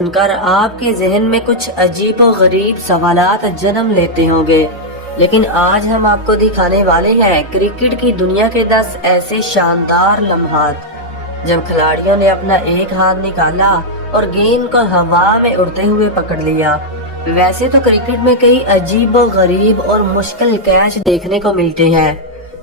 سن کر آپ کے ذہن میں کچھ عجیب و غریب سوالات جنم لیتے ہوں گے، لیکن آج ہم آپ کو دکھانے والے ہیں کرکٹ کی دنیا کے 10 ایسے شاندار لمحات جب کھلاڑیوں نے اپنا ایک ہاتھ نکالا اور گیند کو ہوا میں اڑتے ہوئے پکڑ لیا۔ ویسے تو کرکٹ میں کئی عجیب و غریب اور مشکل کیچ دیکھنے کو ملتے ہیں،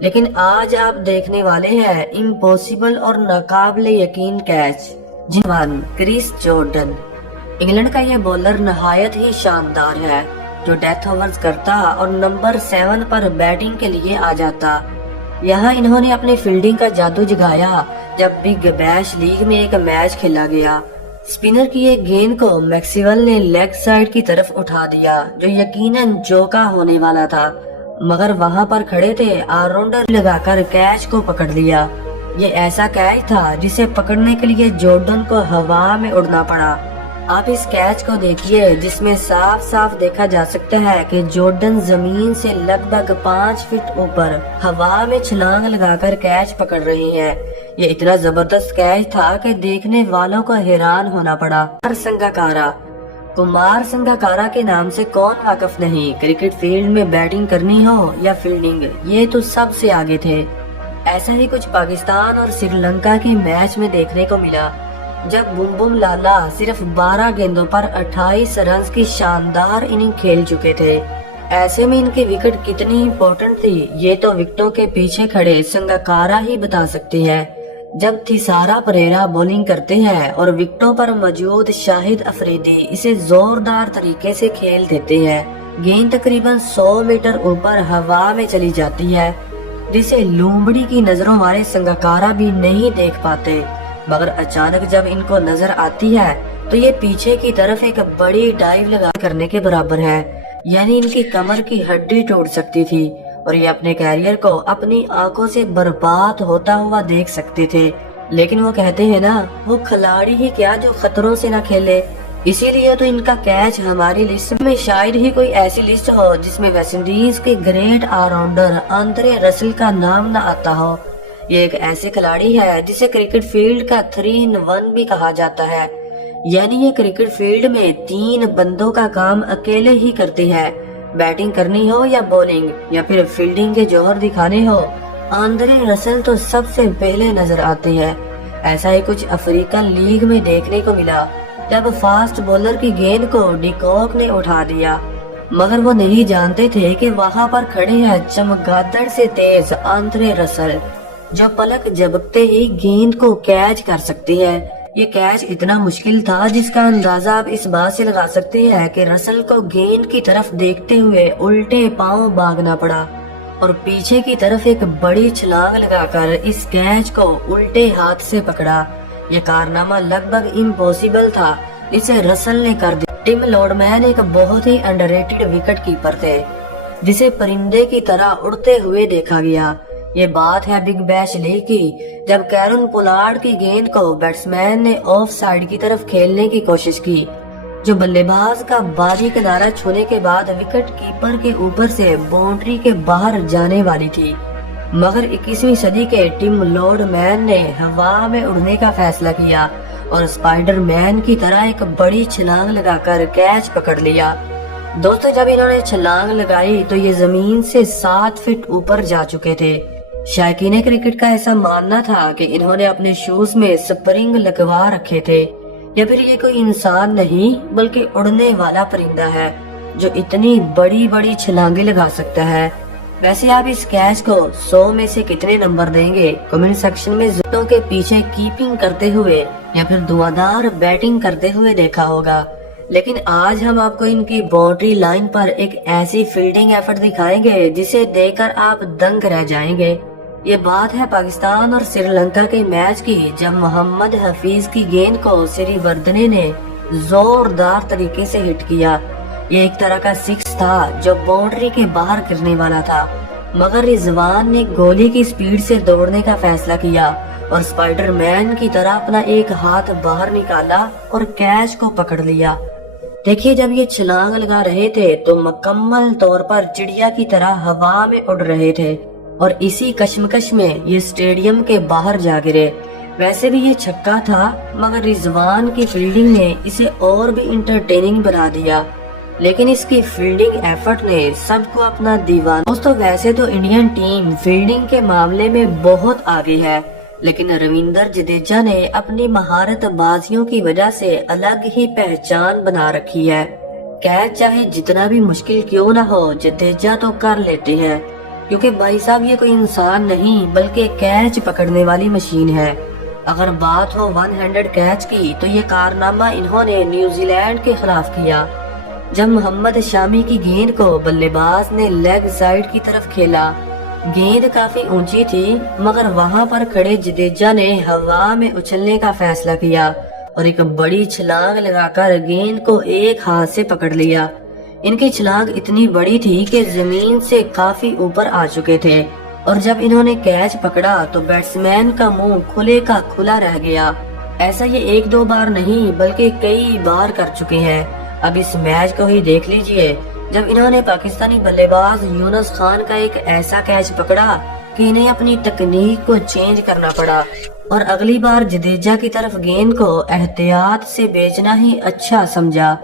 لیکن آج آپ دیکھنے والے ہیں امپوسیبل اور ناقابل یقین کیچ۔ جوان کرس جارڈن، انگلینڈ کا یہ بولر نہایت ہی شاندار ہے جو ڈیتھ اوورز کرتا اور نمبر 7 پر بیٹنگ کے لیے آ جاتا۔ یہاں انہوں نے اپنی فیلڈنگ کا جادو جگایا جب بگ بیش لیگ میں ایک میچ کھیلا گیا۔ سپنر کی ایک گیند کو میکسویل نے لیگ سائیڈ کی طرف اٹھا دیا جو یقیناً چوکا ہونے والا تھا، مگر وہاں پر کھڑے تھے آلراؤنڈر لگا کر کیچ کو پکڑ لیا۔ یہ ایسا کیچ تھا جسے پکڑنے کے لیے جارڈن کو ہوا میں اڑنا پڑا۔ آپ اس کیچ کو دیکھیے جس میں صاف صاف دیکھا جا سکتا ہے کہ جارڈن زمین سے لگ بھگ 5 فٹ اوپر ہوا میں چھلانگ لگا کر کیچ پکڑ رہے ہیں۔ یہ اتنا زبردست کیچ تھا کہ دیکھنے والوں کو حیران ہونا پڑا۔ کمار سنگاکارا کے نام سے کون واقف نہیں؟ کرکٹ فیلڈ میں بیٹنگ کرنی ہو یا فیلڈنگ، یہ تو سب سے آگے تھے۔ ایسا ہی کچھ پاکستان اور سری لنکا کے میچ میں دیکھنے کو ملا جب بم بم لالا صرف 12 گیندوں پر 28 رنز کی شاندار اننگ کھیل چکے تھے۔ ایسے میں ان کی وکٹ کتنی امپورٹنٹ تھی یہ تو وکٹوں کے پیچھے کھڑے سنگاکارا ہی بتا سکتے ہیں۔ جب تھیسارا پریرا بولنگ کرتے ہیں اور وکٹوں پر موجود شاہد افریدی اسے زوردار طریقے سے کھیل دیتے ہیں، گیند تقریباً 100 میٹر اوپر ہوا میں چلی جاتی ہے جسے لومڑی کی نظروں والے سنگاکارا بھی نہیں دیکھ پاتے، مگر اچانک جب ان کو نظر آتی ہے تو یہ پیچھے کی طرف ایک بڑی ڈائیو لگا کرنے کے برابر ہے، یعنی ان کی کمر کی ہڈی ٹوٹ سکتی تھی اور یہ اپنے کیریئر کو اپنی آنکھوں سے برباد ہوتا ہوا دیکھ سکتے تھے۔ لیکن وہ کہتے ہیں نا، وہ کھلاڑی ہی کیا جو خطروں سے نہ کھیلے، اسی لیے تو ان کا کیچ ہماری لسٹ میں شاید ہی کوئی ایسی لسٹ ہو جس میں ویسٹ انڈیز کے گریٹ آلراؤنڈر آندرے رسل کا نام نہ آتا ہو۔ یہ ایک ایسے کھلاڑی ہے جسے کرکٹ فیلڈ کا 3 in 1 بھی کہا جاتا ہے، یعنی یہ کرکٹ فیلڈ میں 3 بندوں کا کام اکیلے ہی کرتے ہیں۔ بیٹنگ کرنی ہو یا بولنگ یا پھر فیلڈنگ کے جوہر دکھانے ہو، آندرے رسل تو سب سے پہلے نظر آتے ہیں۔ ایسا ہی کچھ افریقن لیگ میں دیکھنے کو ملا جب فاسٹ بولر کی گیند کو ڈیکوک نے اٹھا دیا، مگر وہ نہیں جانتے تھے کہ وہاں پر کھڑے ہیں چمگادڑ سے تیز آندرے رسل جو پلک جھپکتے ہی گیند کو کیچ کر سکتے ہیں۔ یہ کیچ اتنا مشکل تھا جس کا اندازہ آپ اس بات سے لگا سکتے ہیں کہ رسل کو گیند کی طرف دیکھتے ہوئے الٹے پاؤں بھاگنا پڑا اور پیچھے کی طرف ایک بڑی چھلانگ لگا کر اس کیچ کو الٹے ہاتھ سے پکڑا۔ یہ کارنامہ لگ بھگ امپوسیبل تھا جسے رسل نے کر دیا۔ ٹم لارڈ مین ایک بہت ہی انڈرریٹڈ وکٹ کیپر تھے جسے پرندے کی طرح اڑتے ہوئے دیکھا گیا۔ یہ بات ہے بگ بیش لیگ کی جب کیرن پولارڈ کی گیند کو بیٹسمین نے آف سائیڈ کی طرف کھیلنے کی کوشش کی جو بلے باز کا بازی کنارہ چھونے کے بعد وکٹ کیپر کے اوپر سے باؤنڈری کے باہر جانے والی تھی، مگر 21ویں صدی کے ٹم لارڈ مین نے ہوا میں اڑنے کا فیصلہ کیا اور اسپائڈر مین کی طرح ایک بڑی چھلانگ لگا کر کیچ پکڑ لیا۔ دوستو، جب انہوں نے چھلانگ لگائی تو یہ زمین سے 7 فٹ اوپر جا چکے تھے۔ شائقین کرکٹ کا ایسا ماننا تھا کہ انہوں نے اپنے شوز میں سپرنگ لگوا رکھے تھے یا پھر یہ کوئی انسان نہیں بلکہ اڑنے والا پرندہ ہے جو اتنی بڑی بڑی چھلانگیں لگا سکتا ہے۔ ویسے آپ اس کیچ کو 100 میں سے کتنے نمبر دیں گے؟ کمنٹ سیکشن میں زٹوں کے پیچھے کیپنگ کرتے ہوئے یا پھر دھواں بیٹنگ کرتے ہوئے دیکھا ہوگا، لیکن آج ہم آپ کو ان کی باؤنڈری لائن پر ایک ایسی فیلڈنگ ایفرٹ دکھائیں گے جسے دیکھ کر آپ دنگ رہ جائیں گے۔ یہ بات ہے پاکستان اور سری لنکا کے میچ کی جب محمد حفیظ کی گیند کو سری وردھنے نے زوردار طریقے سے ہٹ کیا۔ یہ ایک طرح کا 6 تھا جو باؤنڈری کے باہر گرنے والا تھا، مگر رضوان نے گولی کی سپیڈ سے دوڑنے کا فیصلہ کیا اور اسپائڈر مین کی طرح اپنا ایک ہاتھ باہر نکالا اور کیچ کو پکڑ لیا۔ دیکھیے، جب یہ چھلانگ لگا رہے تھے تو مکمل طور پر چڑیا کی طرح ہوا میں اڑ رہے تھے اور اسی کشمکش میں یہ اسٹیڈیم کے باہر جا گرے۔ ویسے بھی یہ چھکا تھا مگر رضوان کی فیلڈنگ نے اسے اور بھی انٹرٹیننگ بنا دیا، لیکن اس کی فیلڈنگ ایفرٹ نے سب کو اپنا دیوانہ۔ دوستو ویسے تو انڈین ٹیم فیلڈنگ کے معاملے میں بہت آگے ہے، لیکن رویندر جڈیجا نے اپنی مہارت بازیوں کی وجہ سے الگ ہی پہچان بنا رکھی ہے۔ کیچ چاہے جتنا بھی مشکل کیوں نہ ہو جڈیجا تو کر لیتے ہیں، کیونکہ بھائی صاحب یہ کوئی انسان نہیں بلکہ کیچ پکڑنے والی مشین ہے۔ اگر بات ہو 100 کیچ کی تو یہ کارنامہ انہوں نے نیوزی لینڈ کے خلاف کیا، جب محمد شامی کی گیند کو بلے باز نے لیگ سائیڈ کی طرف کھیلا۔ گیند کافی اونچی تھی مگر وہاں پر کھڑے جڈیجا نے ہوا میں اچھلنے کا فیصلہ کیا اور ایک بڑی چھلانگ لگا کر گیند کو ایک ہاتھ سے پکڑ لیا۔ ان کی چھلانگ اتنی بڑی تھی کہ زمین سے کافی اوپر آ چکے تھے، اور جب انہوں نے کیچ پکڑا تو بیٹسمین کا منہ کھلے کا کھلا رہ گیا۔ ایسا یہ ایک دو بار نہیں بلکہ کئی بار کر چکے ہیں۔ اب اس میچ کو ہی دیکھ لیجئے، جب انہوں نے پاکستانی بلے باز یونس خان کا ایک ایسا کیچ پکڑا کہ انہیں اپنی تکنیک کو چینج کرنا پڑا اور اگلی بار جڈیجا کی طرف گیند کو احتیاط سے بیچنا ہی اچھا سمجھا،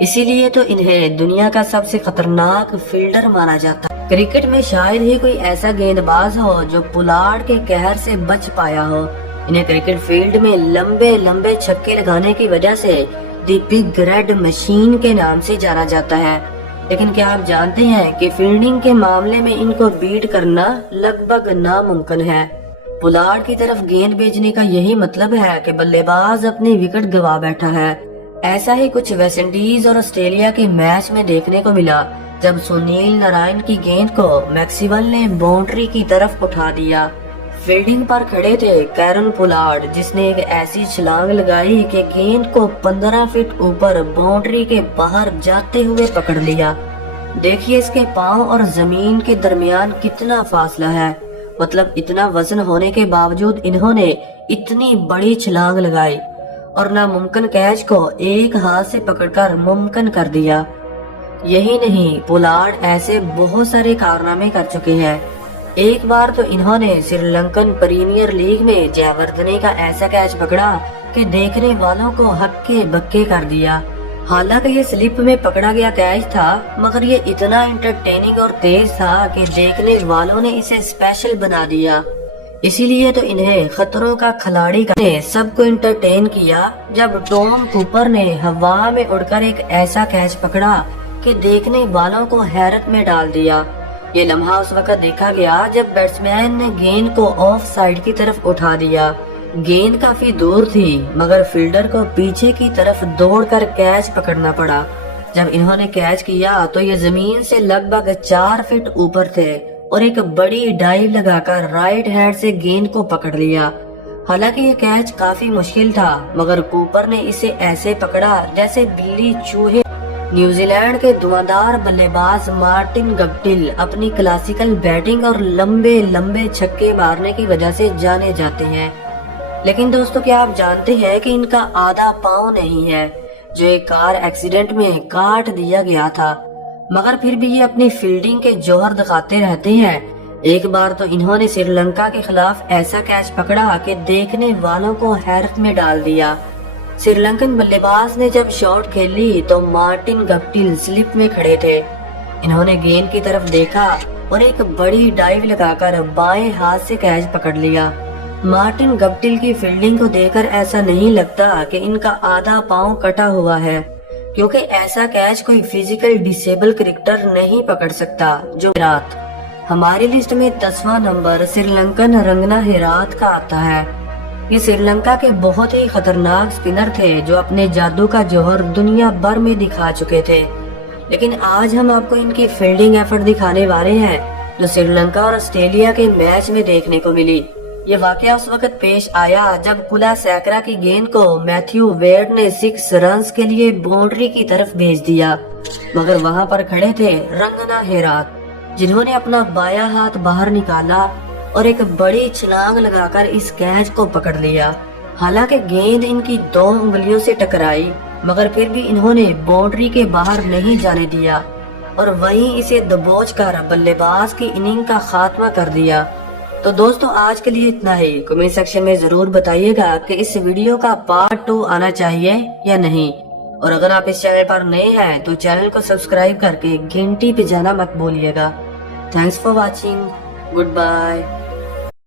اسی لیے تو انہیں دنیا کا سب سے خطرناک فیلڈر مانا جاتا ہے۔ کرکٹ میں شاید ہی کوئی ایسا گیند باز ہو جو پولاڑ کے قہر سے بچ پایا ہو۔ انہیں کرکٹ فیلڈ میں لمبے لمبے چھکے لگانے کی وجہ سے دی بگ ریڈ مشین کے نام سے جانا جاتا ہے، لیکن کیا آپ جانتے ہیں کہ فیلڈنگ کے معاملے میں ان کو بیٹ کرنا لگ بھگ ناممکن ہے۔ پولاڑ کی طرف گیند بھیجنے کا یہی مطلب ہے کہ بلے باز اپنی وکٹ گوا بیٹھا ہے۔ ایسا ہی کچھ ویسٹ انڈیز اور آسٹریلیا کے میچ میں دیکھنے کو ملا، جب سنیل نارائن کی گیند کو میکسویل نے باؤنڈری کی طرف اٹھا دیا۔ فیلڈنگ پر کھڑے تھے کیرن پولاڑ، جس نے ایک ایسی چھلانگ لگائی کہ گیند کو 15 فٹ اوپر باؤنڈری کے باہر جاتے ہوئے پکڑ لیا۔ دیکھیے اس کے پاؤں اور زمین کے درمیان کتنا فاصلہ ہے، مطلب اتنا وزن ہونے کے باوجود انہوں نے اتنی بڑی چھلانگ لگائی اور ناممکن کیچ کو ایک ہاتھ سے پکڑ کر ممکن کر دیا۔ یہی نہیں، پولاڑ ایسے بہت سارے کارنامے کر چکے ہیں۔ ایک بار تو انہوں نے سری لنکن پریمیئر لیگ میں جے وردھنے کا ایسا کیچ پکڑا کہ دیکھنے والوں کو ہکے بکے کر دیا۔ حالانکہ یہ سلپ میں پکڑا گیا کیچ تھا مگر یہ اتنا انٹرٹیننگ اور تیز تھا کہ دیکھنے والوں نے اسے اسپیشل بنا دیا۔ اسی لیے تو انہیں خطروں کا کھلاڑی نے سب کو انٹرٹین کیا جب ٹام کوپر نے ہوا میں اڑ کر ایک ایسا کیچ پکڑا کہ دیکھنے والوں کو حیرت میں ڈال دیا۔ یہ لمحہ اس وقت دیکھا گیا جب بیٹسمین نے گیند کو آف سائیڈ کی طرف اٹھا دیا۔ گیند کافی دور تھی مگر فیلڈر کو پیچھے کی طرف دوڑ کر کیچ پکڑنا پڑا۔ جب انہوں نے کیچ کیا تو یہ زمین سے لگ بھگ 4 فٹ اوپر تھے اور ایک بڑی ڈائیو لگا کر رائٹ ہینڈ سے گیند کو پکڑ لیا۔ حالانکہ یہ کیچ کافی مشکل تھا مگر کوپر نے اسے ایسے پکڑا جیسے بلی چوہے۔ نیوزی لینڈ کے دھواندار بلے باز مارٹن گپٹل اپنی کلاسیکل بیٹنگ اور لمبے لمبے چھکے مارنے کی وجہ سے جانے جاتے ہیں، لیکن دوستو کیا آپ جانتے ہیں کہ ان کا آدھا پاؤں نہیں ہے جو ایک کار ایکسیڈنٹ میں کاٹ دیا گیا تھا، مگر پھر بھی یہ اپنی فیلڈنگ کے جوہر دکھاتے رہتے ہیں۔ ایک بار تو انہوں نے سری لنکا کے خلاف ایسا کیچ پکڑا کہ دیکھنے والوں کو حیرت میں ڈال دیا۔ سری لنکن بلے باز نے جب شاٹ کھیلی تو مارٹن گپٹل سلپ میں کھڑے تھے۔ انہوں نے گیند کی طرف دیکھا اور ایک بڑی ڈائیو لگا کر بائیں ہاتھ سے کیچ پکڑ لیا۔ مارٹن گپٹل کی فیلڈنگ کو دیکھ کر ایسا نہیں لگتا کہ ان کا آدھا پاؤں کٹا ہوا ہے، کیونکہ ایسا کیچ کوئی فزیکل ڈسیبل کرکٹر نہیں پکڑ سکتا۔ جو ہیرات ہماری لسٹ میں 10واں نمبر سری لنکن رنگنا ہیرات کا آتا ہے۔ یہ سری لنکا کے بہت ہی خطرناک سپنر تھے جو اپنے جادو کا جوہر دنیا بھر میں دکھا چکے تھے، لیکن آج ہم آپ کو ان کی فیلڈنگ ایفرٹ دکھانے والے ہیں جو سری لنکا اور آسٹریلیا کے میچ میں دیکھنے کو ملی۔ یہ واقعہ اس وقت پیش آیا جب کلا سیکرا کی گیند کو میتھیو ویڈ نے 6 رنز کے لیے باؤنڈری کی طرف بھیج دیا، مگر وہاں پر کھڑے تھے رنگنا ہیرات، جنہوں نے اپنا بایاں ہاتھ باہر نکالا اور ایک بڑی چھلانگ لگا کر اس کیچ کو پکڑ لیا۔ حالانکہ گیند ان کی 2 انگلیوں سے ٹکرائی مگر پھر بھی انہوں نے باؤنڈری کے باہر نہیں جانے دیا اور وہیں اسے دبوچ کر بلے باز کی اننگ کا خاتمہ کر دیا۔ تو دوستو آج کے لیے اتنا ہی. کمنٹ سیکشن میں ضرور بتائیے گا کہ اس ویڈیو کا پارٹ 2 آنا چاہیے یا نہیں. اور اگر آپ اس چینل پر نئے ہیں تو چینل کو سبسکرائب کر کے گھنٹی پہ جانا مت بھولیے گا. Thanks for watching. Good bye.